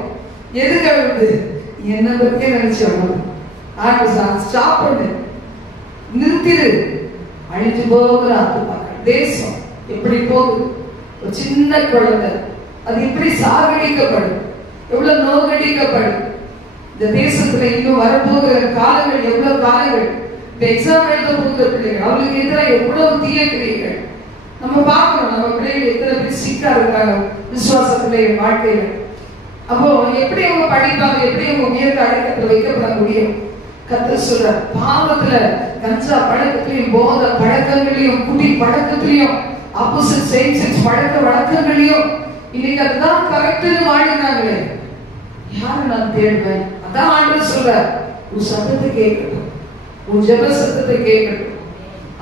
எதுக்கு அழுது? என்ன பத்தியே நினைச்சு அழுது. ஸ்டாப் பண்ணு, நிறுத்திடு. அழிஞ்சு போகிற ஆத்துமாக்கள் தேசம் எப்படி போகுது? ஒரு சின்ன குழந்தை அது எப்படி சாகடிக்கப்படும், எவ்வளவு நோகடிக்கப்படும். இந்த தேசத்துல இன்னும் வரப்போகிற காலங்கள் எவ்வளவு காலங்கள். இந்த எக்ஸாம் எழுத போகிற பிள்ளைகள் அவங்களுக்கு எதிராக எவ்வளவு தீய கிரியைகள் நம்ம பார்க்கிறோம். நம்ம பிள்ளைகள் எத்தனை பேர் சிக்கா இருக்காங்க விசுவாசத்துல வாழ்க்கையில. அப்போ எப்படி அவங்க படிப்பாங்க, எப்படி அவங்க உயர்ந்த அடக்கத்துல வைக்கப்பட முடியும்? கர்த்தர் சொல்ற, பாவத்துல கஞ்சா பழக்கத்திலையும் போத பழக்கங்களையும் குடி பழக்கத்திலையும் ஆப்போசிட் சேம் செக்ஸ் பழக்க வழக்கங்களையும் இன்னைக்கு அதுதான் கரெக்ட்னு வாழ்ந்தாங்களே. யாரு நான் தேடுவேன்? அதான் ஆண்டவர் சொல்ற, உன் சத்தத்தை கேட்கட்டும், உன் ஜெப சத்தத்தை கேட்கட்டும்.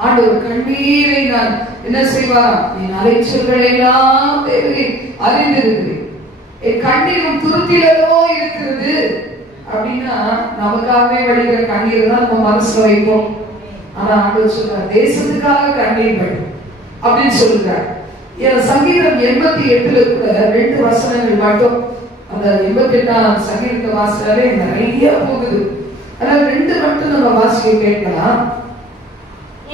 ஆண்டவர் கண்ணீரை நான் என்ன செய்வாரா? நீ அலைச்சல்களை எல்லாம் தேவரே அறிந்திருக்கிறேன், என் கண்ணீரும் துருத்திலோ இருக்கிறது அப்படின்னா நமக்காகவே வடிகிற கண்ணீர் தான் நம்ம மனசுல வைப்போம். ஆனா ஆண்டவர் சொல்றார், தேசத்துக்காக கண்ணீர் வடி அப்படின்னு சொல்லுறார். சங்கீதம் 88 கூட 2 வசனங்கள் மட்டும், அந்த 88ஆம் சங்கீதத்தை வாசிச்சாலே நிறைய போகுது. அதனால 2 மட்டும் நம்ம வாசிக்க கேட்கலாம்.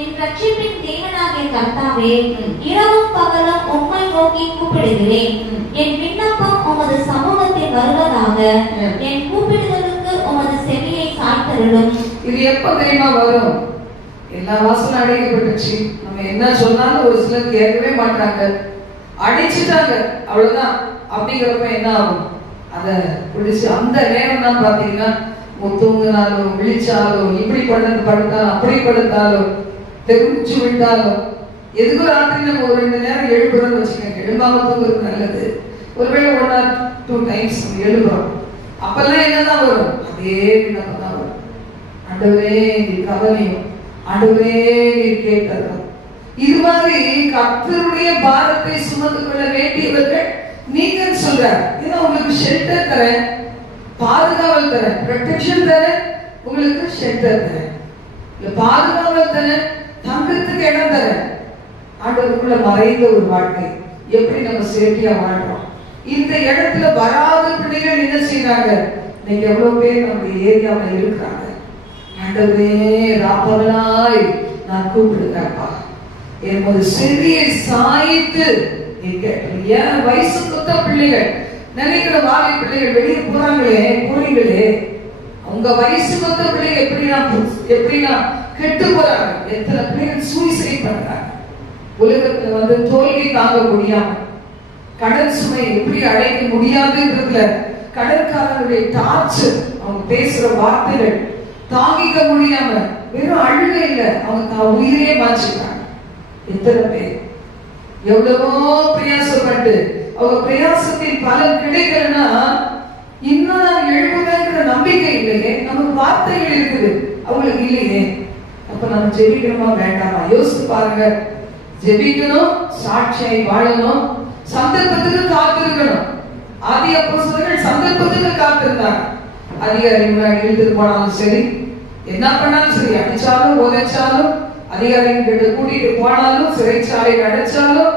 என் ரட்சிப்பின் தேவனாகிய கர்த்தாவே, இரவும் பகலும் உம்மை நோக்கி கூப்பிடுகிறேன். என் விண்ணப்பம் உமது சமூகத்தில் வருவதாக, என் கூப்பிடுதலுக்கு உமது செவியை சாய்த்தருளும். இது எப்ப தெரியுமா வரும்? எல்லா வாசலும் அடைக்கப்பட்டுச்சு. நம்ம என்ன சொன்னாலும் ஒரு சிலர் கேட்கவே மாட்டாங்க, அடிச்சுட்டாங்க, அவ்வளவுதான். அப்படிங்கிறப்ப என்ன ஆகும்? அத பிடிச்சு அந்த நேரம் தான் பாத்தீங்கன்னா தூங்கினாலும் விழிச்சாலும் இப்படி படுத்தாலும் அப்படி படுத்தாலும் தெரிஞ்சு விட்டாலும் எதுக்கு ராத்திரி நம்ம ஒரு 2 நேரம் எழுப்புறோம்னு வச்சுக்கோங்க. எழுப்பாம தூங்குறது நல்லது. ஒருவேளை 1 or 2 times எழுப்புறோம். அப்பெல்லாம் என்னதான் வரும்? அதே விண்ணப்பம் தான் வரும். ஆண்டவரே நீ கவனியும், ஆண்டவரே நீ கேட்டதும். இது மாதிரி கர்த்தருடைய பாரத்தை சுமந்து கொள்ள வேண்டியவர்கள் நீங்க சொல்றார். ஏன்னா உங்களுக்கு ஷெல்டர் தரேன், பாதுகாவல் தரேன், ப்ரொடெக்ஷன் தரேன், உங்களுக்கு ஷெல்டர் தரேன், பாதுகாவல் தரேன், தங்கத்துக்கு இடம் தரேன். ஆண்டவருக்குள்ள மறைந்த ஒரு வாழ்க்கை எப்படி நம்ம சேஃப்டியா வாழ்றோம். இந்த இடத்துல வராத பிள்ளைகள் என்ன செய்யறாங்க? இன்னைக்கு எவ்வளவு பேர் நம்முடைய ஏரியாவில் இருக்கிறாங்க. ஆண்டவரே ராப்பவனாய் நான் கூப்பிடுங்கப்பா, என்னோட செவியை சாய்த்து ஏன் வயசு கொத்த பிள்ளைகள் நினைக்கிற வாழை பிள்ளைகள் வெளியே போறீங்களே அவங்க வயசு கொத்த பிள்ளைகள் எப்படின்னா கெட்டு போறாங்க. எத்தனை பிள்ளைகள் சூசைட் பண்றாங்க. உலகத்துல வந்து தோல்வி தாங்க முடியாம, கடல் சுமை எப்படி அடைக்க முடியாதுன்றதுல கடற்காரர்களுடைய டார்ச்சர், அவங்க பேசுற வார்த்தைகள் தாங்கிக்க முடியாம வெறும் அழுகை இல்ல, அவங்க உயிரே மாற்றிட்டாங்க. எத்தனை பேர் எவ்வளவோ பிரயாசப்பட்டு அவங்க பிரயாசத்தின் பலன் கிடைக்கலன்னா இன்னும் நான் எழுப்புவேங்கிற நம்பிக்கை இல்லையே, நமக்கு வார்த்தைகள் இருக்குது, அவங்களுக்கு இல்லையே. அப்ப நம்ம ஜெபிக்கணுமா வேண்டாமா யோசிச்சு பாருங்க. ஜெபிக்கணும், சாட்சியை வாழணும், சந்தர்ப்பத்துக்கு காத்திருக்கணும். ஆதி அப்போஸ்தலர்கள் சந்தர்ப்பத்துக்கு காத்திருந்தாங்க. அதிகாரிகள் இழுத்துட்டு போனாலும் சரி, என்ன பண்ணாலும் சரி, அடிச்சாலும் உதைச்சாலும், அதிகாரிகள் கூட்டிட்டு போனாலும், சிறைச்சாலையில் அடைச்சாலும்,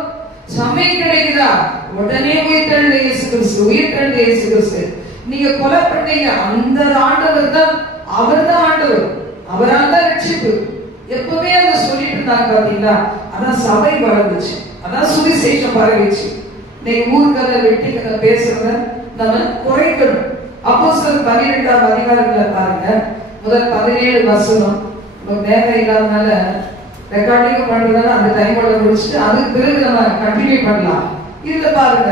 சமயம் கிடைக்குதா உடனே உயிர்த்தெழுந்த இயேசு கிறிஸ்து, உயிர்த்தெழுந்த இயேசு கிறிஸ்து. நீங்க கொலை பண்ணீங்க, அந்த ஆண்டவர் தான், அவர் தான் ஆண்டவர், அவரால் தான் ரட்சிப்பு. எப்பவுமே அதை சொல்லிட்டு இருந்தாங்க. பாத்தீங்களா, அதான் சபை வளர்ந்துச்சு, அதான் சுவிசேஷம் பரவிச்சு. இன்னைக்கு ஊர்கதை வெட்டி கதை பேசுறத நம்ம குறைக்கணும். அப்போஸ்தலர் 12ஆம் அதிகாரத்துல பாருங்க, முதல் 17 வசனம். நேரம் இல்லாதனால ரெக்கார்டிங் பண்றதுனால அந்த டைமோட முடிச்சுட்டு அதுக்கு பிறகு நம்ம கண்டினியூ பண்ணலாம். இதுல பாருங்க,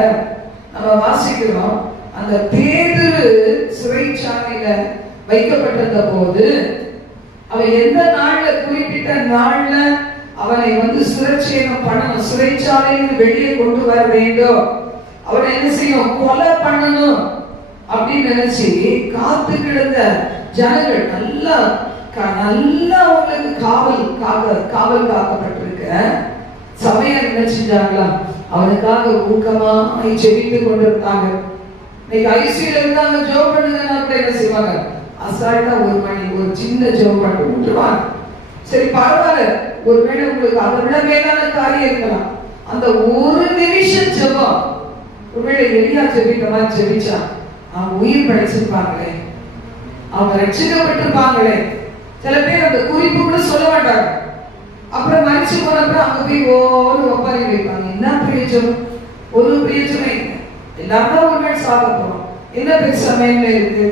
நம்ம வாசிக்கிறோம், அந்த பேதுரு சிறைச்சாலையில வைக்கப்பட்டிருந்த போது அவன் எந்த நாள்ல, குறிப்பிட்ட நாள்ல அவனை வந்து சுரட்சேதம் பண்ணணும், சிறைச்சாலையில் வெளியே கொண்டு வர வேண்டும், அவனை என்ன செய்யும், கொலை பண்ணணும் அப்படின்னு நினைச்சு காத்து கிடந்த ஜனங்கள் நல்லா அவங்களுக்கு காவல் காக்கப்பட்டிருக்க சபையை நினைச்சுட்டாங்களா, அவனுக்காக ஊக்கமா ஜெபித்து கொண்டிருந்தாங்க. இன்னைக்கு ஐசியூல இருந்தாங்க, ஜோப் பண்ணுங்கன்னா கூட என்ன செய்வாங்க, அசால்ட்டா ஒரு சின்ன ஜோப் பண்ணி விட்டுருவாங்க. சரி பரவாயில்ல, ஒருவேளை உங்களுக்கு அதை விட மேலான காரியம் இருக்கலாம், அந்த ஒரு நிமிஷம் ஜெபம், ஒருவேளை எலியா ஜெபிக்கிற மாதிரி ஜெபிச்சா அவங்க உயிர் படைச்சிருப்பாங்களே, அவங்க ரட்சிக்கப்பட்டிருப்பாங்களே. சில பேர் அந்த குறிப்பு கூட சொல்ல மாட்டாங்க, அப்புறம் மறிச்சு போனப்ப அங்க போய் ஒரு ஒப்பாரி வைப்பாங்க. என்ன பிரயோஜனம்? ஒரு பிரயோஜனம் இல்லை. எல்லாரும் ஒரு நாள் சாக போறோம், என்ன பெருசா மேன்மை இருக்கு?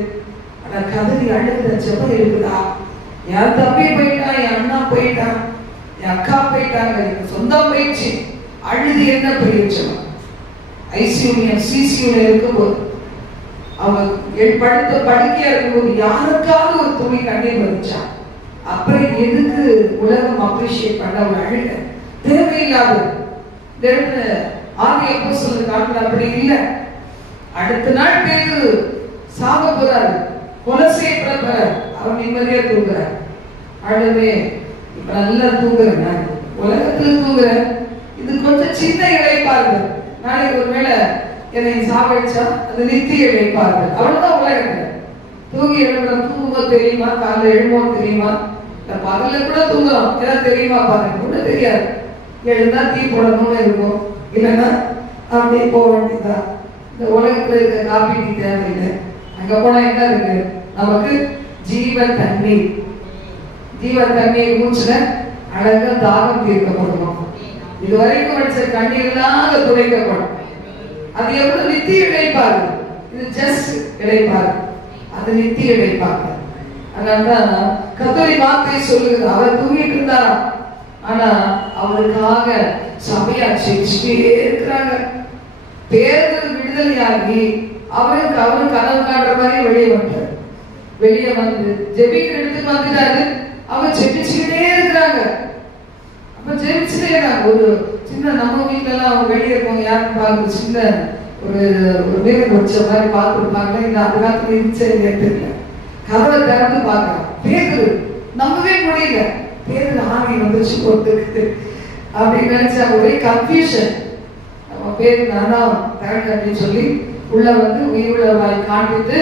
ஆனா கதறி அழுகிற ஜெபம் இருக்குதா? என் தம்பி போயிட்டான், என் அண்ணா போயிட்டான், என் அக்கா போயிட்டாங்க, எனக்கு சொந்தம் போயிடுச்சு, அழுது என்ன பிரயோஜனம்? ஐசியூ சிசியூல இருக்கும்போது, அவங்க படுத்த படுக்கையா இருக்கும்போது யாருக்காவது ஒரு துணி கண்ணீர் வந்துச்சா? அப்புறம் எதுக்கு உலகம் அப்ரிஷியேட் பண்ண ஒரு அழுக தேவையில்லாது. ஆதி அப்போஸ்தலர் காலத்துல அப்படி இல்லை. அடுத்த நாள் பேதுரு சாக போறாரு, கொலை செய்யப்பட போறாரு, அவர் நிம்மதியா தூங்குறார். ஆண்டவரே இப்ப நல்லா தூங்குறேன், நான் உலகத்துல தூங்குறேன், இது கொஞ்சம் சின்ன இழைப்பார்கள், நாளைக்கு ஒருவேளை என்னை சாகடிச்சா அது நித்திய இழைப்பார்கள். அவ்வளவுதான் உலகத்துல. தூங்கி எழுதுறோம், தூங்கும்போது தெரியுமா, காலைல எழுமோன்னு தெரியுமா, பகல்ல கூட தூங்குறோம், ஏதாவது தெரியுமா பாருங்க, கூட தெரியாது. எழுந்தா தீ போடணும்னு இருக்கும், இல்லைன்னா அப்படியே போக வேண்டியதா. இந்த உலகத்துல இருக்க காப்பி டீ தேவையில்லை, அங்க போனா என்ன இருக்கு, நமக்கு ஜீவ தண்ணீர், ஜீவ தண்ணீர் மூச்சுல அழகா தாகம் தீர்க்கப்படணும். இதுவரைக்கும் வச்ச கண்ணீர் இல்லாத துடைக்கப்படும். அது எவ்வளவு நித்திய இழைப்பாரு, இது ஜஸ்ட் இழைப்பாரு, அது நித்திய இழைப்பாரு. அதனால்தான் கத்தோலி வார்த்தை சொல்லுது, அவர் தூங்கிட்டு இருந்தாரா, ஆனா அவருக்காக சபையா செஞ்சுட்டே இருக்கிறாங்க. பேர்கள் விடுதலையாகி அவருக்கு கனவு காண்ற மாதிரி வெளியே வந்தார். வெளியே வந்து ஜெபிக்கிற இடத்துக்கு வந்துட்டாரு, அவங்க ஜெபிச்சுக்கிட்டே இருக்கிறாங்க. அப்ப ஜெபிச்சுட்டே இருக்காங்க. ஒரு சின்ன நம்ம வீட்டுல எல்லாம் அவங்க வெளியே இருக்கவங்க யாருன்னு பாருங்க, சின்ன ஒரு வீரன் வச்ச மாதிரி பார்த்துருப்பாங்களே, இந்த அந்த காலத்துல இருந்துச்சு தெரியல. கதவை திறந்து பாக்குறான், பேரு நம்பவே முடியல, பேரு ஆணி வந்துச்சு போட்டுருக்கு அப்படின்னு நினைச்சா ஒரே கன்ஃபியூஷன். நம்ம பேரு நானா திறங்க அப்படின்னு சொல்லி உள்ள வந்து உயிரிழவாய் காண்பித்து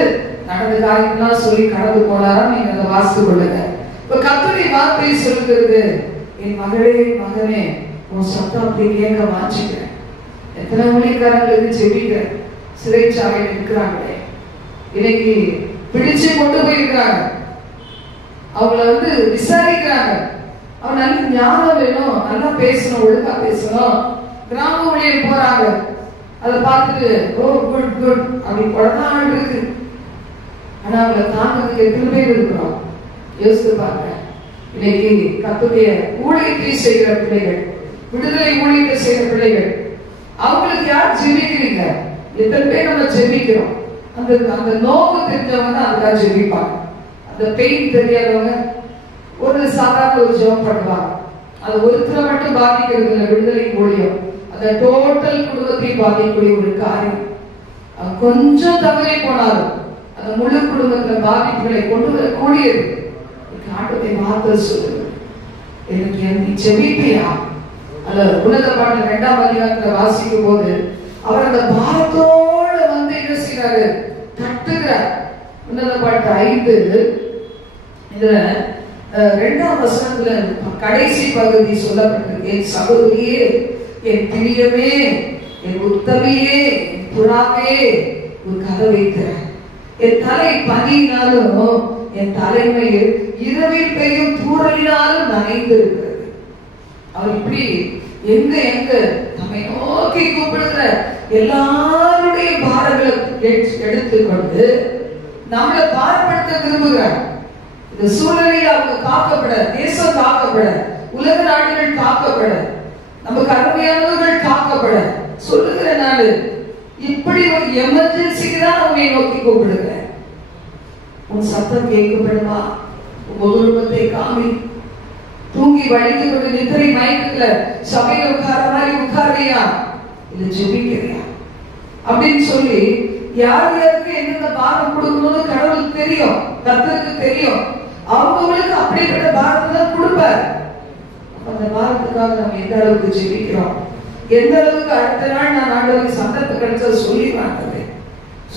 நடந்த காரியம்லாம் சொல்லி கடந்து போனாரா. நீங்க அதை வாசித்து கொள்ளுங்க. இப்ப கர்த்தருடைய வார்த்தை சொல்லுகிறது, என் மகளே மகனே உன் சத்தம் அப்படி கேட்க வாஞ்சிக்கிறேன். எத்தனை ஊழியக்காரங்களுக்கு செபிக்க சிறைச்சாலையில் இருக்கிறாங்களே, இன்னைக்கு பிடிச்சு கொண்டு போயிருக்கிறாங்க, அவங்கள வந்து விசாரிக்கிறாங்க. அவன் நல்ல ஞானம் வேணும், நல்லா பேசணும், ஒழுங்கா பேசணும். கிராம ஊழியர் போறாங்க, அதை பார்த்துட்டு ஓ குட் குட் அப்படி குழந்தான் இருக்கு. ஆனா அவங்களை தாங்கிறதுக்கு எத்தனை பேர் இருக்கிறோம் யோசித்து பாருங்க. இன்னைக்கு கர்த்தருடைய ஊழியத்தை செய்கிற பிள்ளைகள் விடுதலை ஊழியத்தை செய்யற பிள்ளைகள், அவங்களுக்கு யார் ஜெபிக்கிறீங்க? எத்தனை பேர் நம்ம ஜெபிக்கிறோம்? அந்த அந்த நோக்கு தெரிஞ்சவங்க அதுக்காக ஜெபிப்பாங்க. அந்த பெயின் தெரியாதவங்க ஒரு சாதாரண ஒரு ஜெபம் பண்ணுவாங்க. அது ஒருத்தரை மட்டும் பாதிக்கிறது இல்லை. விடுதலை ஊழியம் அந்த டோட்டல் குடும்பத்தை பாதிக்கக்கூடிய ஒரு காரியம். கொஞ்சம் தவறி போனாலும் அந்த முழு குடும்பத்துல பாதிப்புகளை கொண்டு வரக்கூடியது. ஆண்டவரை மாத்த சொல்லுங்க, எனக்கு நீ ஜெபிப்பியா? அல்ல உன்னத பாடல் 2ஆம் அதிகாரத்துல வாசிக்கும் போது அவர் அந்த பாரத்தோடு வந்து என்ன செய்யறாரு? கட்டுகிறார். உன்னத பாட்டு 5 இதுல 2ஆம் வசனத்துல கடைசி பகுதி சொல்லப்பட்டிருக்கு. என் சகோதரியே, என் பிரியமே, என் உத்தமியே, என் புறாவே, ஒரு கதவை திற. என் தலை பனியினாலும் என் தலைமையில் இரவில் பெய்யும் தூறலினாலும் நனைந்திருக்கிறது. அவர் இப்படி எங்க எங்க நம்மை நோக்கி கூப்பிடுகிற எல்லாருடைய பாரங்களை எடுத்துக்கொண்டு நம்மளை பாரப்படுத்த விரும்புகிறார். இந்த சூழ்நிலையில் அவங்க காக்கப்பட, தேசம் காக்கப்பட, உலக நாடுகள் காக்கப்பட, நமக்கு அருமையானவர்கள் காக்கப்பட சொல்லுகிற நாடு. இப்படி ஒரு எமர்ஜென்சிக்கு தான் உன்னை நோக்கி கூப்பிடுகிறேன். உன் சத்தம் கேட்கப்படுமா? உன் குடும்பத்தை காமி. தூங்கி வழிந்து கொண்டு நித்திரை மயக்கத்துல சபையில உட்கார மாதிரி உட்கார்றியா இல்ல ஜெபிக்கிறியா அப்படின்னு சொல்லி யார் யாருக்கு என்னென்ன பாரம் கொடுக்கணும்னு கடவுளுக்கு தெரியும், கர்த்தருக்கு தெரியும். அவங்களுக்கு அப்படிப்பட்ட பாரத்தை தான் கொடுப்பார். அந்த பாரத்துக்காக நம்ம எந்த அளவுக்கு ஜெபிக்கிறோம், எந்த அளவுக்கு அடுத்த நாள் நான் ஆண்டவருக்கு சந்தர்ப்பம் கிடைச்சா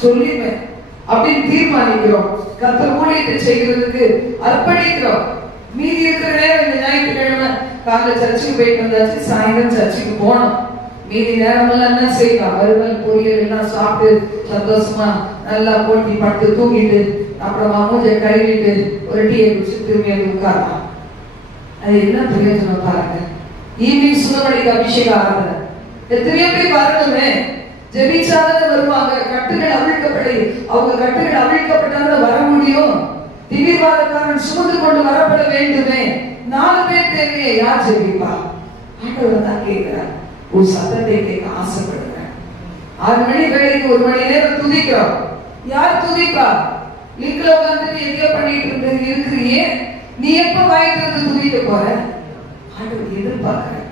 சொல்லிடுவேன் அப்படின்னு தீர்மானிக்கிறோம். கர்த்தர் ஊழியத்தை செய்கிறதுக்கு அர்ப்பணிக்கிறோம். மீதி இருக்கிற நேரம் இந்த ஞாயிற்றுக்கிழமை காலைல சர்ச்சுக்கு போயிட்டு வந்தாச்சு, சாயந்தரம் சர்ச்சுக்கு போனோம். மீதி நேரம் எல்லாம் என்ன செய்யலாம்? வறுவல் பொரியல் எல்லாம் சாப்பிட்டு சந்தோஷமா நல்லா போட்டி படுத்து தூங்கிட்டு அப்புறமா மூஞ்சை கழுவிட்டு ஒரு டீயை குடிச்சு திரும்பி உட்காரலாம். அது என்ன பிரயோஜனம் பாருங்க. ஈவினிங் சுதமணிக்கு அபிஷேக ஆராதனை எத்தனையோ பேர் வரணுமே, ஜெபிச்சாத வருவாங்க. கட்டுகள் அவிழ்க்கப்பட, அவங்க கட்டுகள் அவிழ்க்கப்பட்டாங்க வர முடியும். திடீர்வாதக்காரன் சுமந்து கொண்டு வரப்பட வேண்டுமே, 4 பேர் தேவையே, யார் ஜெபிப்பா? ஆண்டவர் தான் கேட்கிறார். ஒரு சத்தத்தை கேட்க ஆசைப்படுகிறேன். 6 மணி வேலைக்கு 1 மணி நேரம் துதிக்கிறோம். யார் துதிப்பா? லிங்க்ல உட்கார்ந்து எதையோ பண்ணிட்டு இருக்கிறியே, நீ எப்ப வாய்க்கிறது துதிக்க போற? ஆண்டவர் எதிர்பார்க்கிறேன்.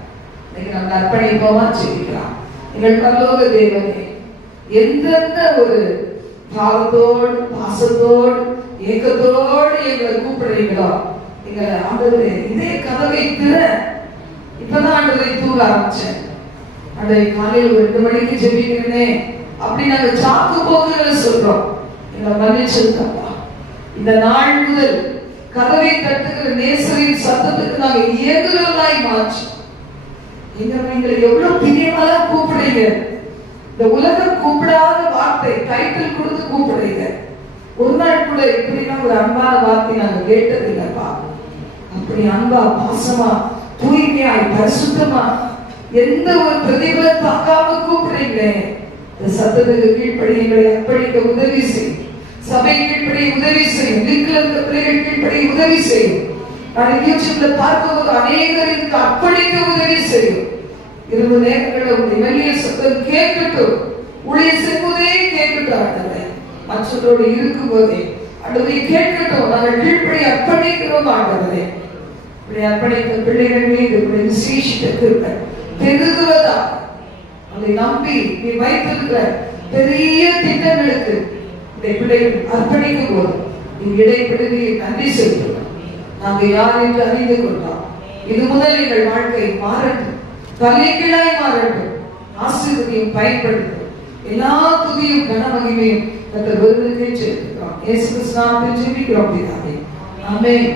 இன்னைக்கு நம்ம அர்ப்பணிப்போமா ஜெபிக்கலாம். எங்கள் பரலோக தேவனே, எந்தெந்த ஒரு பாவத்தோடு பாசத்தோடு ஏக்கத்தோடு எங்களை கூப்பிடுறீங்களோ எங்களை ஆண்டவரே இதே கதவை திற. இப்பதான் ஆண்டவரை தூங்க ஆரம்பிச்சேன். ஆண்டவரை காலையில் 2 மணிக்கு ஜெபிக்கிறேனே அப்படி நாங்க சாக்கு போக்குகளை சொல்றோம். எங்களை மன்னிச்சிருக்கப்பா. இந்த நாள் முதல் கதவை தட்டுகிற நேசரின் சத்தத்துக்கு நாங்க ஏங்குதலாய் மாற்றி எங்களை எவ்வளவு பிரியமால கூப்பிடுறீங்க. இந்த உலகம் கூப்பிடாத வார்த்தை டைட்டில் கொடுத்து கூப்பிடுறீங்க. ஒரு நாள் கூட இப்படிலாம் ஒரு அன்பான வார்த்தை நாங்க கேட்டது இல்லப்பா. அப்படி அன்பா பாசமா தூய்மையாய் பரிசுத்தமா எந்த ஒரு பிரதிபலை பார்க்காம கூப்பிடுறீங்களே. இந்த சத்தத்துக்கு கீழ்ப்படி எங்களை அர்ப்பணிக்க உதவி செய்யும். சபை கீழ்ப்படி உதவி செய்யும். லிங்க்ல இருக்க பிள்ளைகள் கீழ்ப்படி உதவி செய்யும். யூடியூப்ல பார்க்கும்போது அநேகருக்கு அர்ப்பணிக்க உதவி செய்யும். 2 நேரங்களில் உங்களுடைய வெளிய சத்தம் கேட்கட்டும். உடைய செய்வதே கேட்கட்டும். மற்றவரோடு இருக்கும் போதே ஆண்டவரை கேட்கட்டும். நாங்கள் கீழ்ப்படி அர்ப்பணிக்கிறோம் ஆண்டவரே. இப்படி அர்ப்பணித்த பிள்ளைகள் மீது விசேஷித்த பெருகுவதா அதை நம்பி நீ வைத்திருக்கிற பெரிய திட்டங்களுக்கு இந்த பிள்ளைகள் அர்ப்பணிக்கும் போது நீ இடைப்படுத்தி நன்றி செலுத்துவோம். நாங்கள் யார் என்று அறிந்து கொண்டோம். இது முதல் எங்கள் வாழ்க்கை மாறட்டும், தலைகீழாய் மாறட்டும். ஆசீர்வாதத்தையும் பயன்படுத்தும். எல்லா துதியும் கனமகிமையும் கர்த்தர் விருதுக்கே செலுத்துகிறோம். இயேசு கிறிஸ்துவின் நாமத்தில் ஜெபிக்கிறோம் பிதாவே. ஆமென்.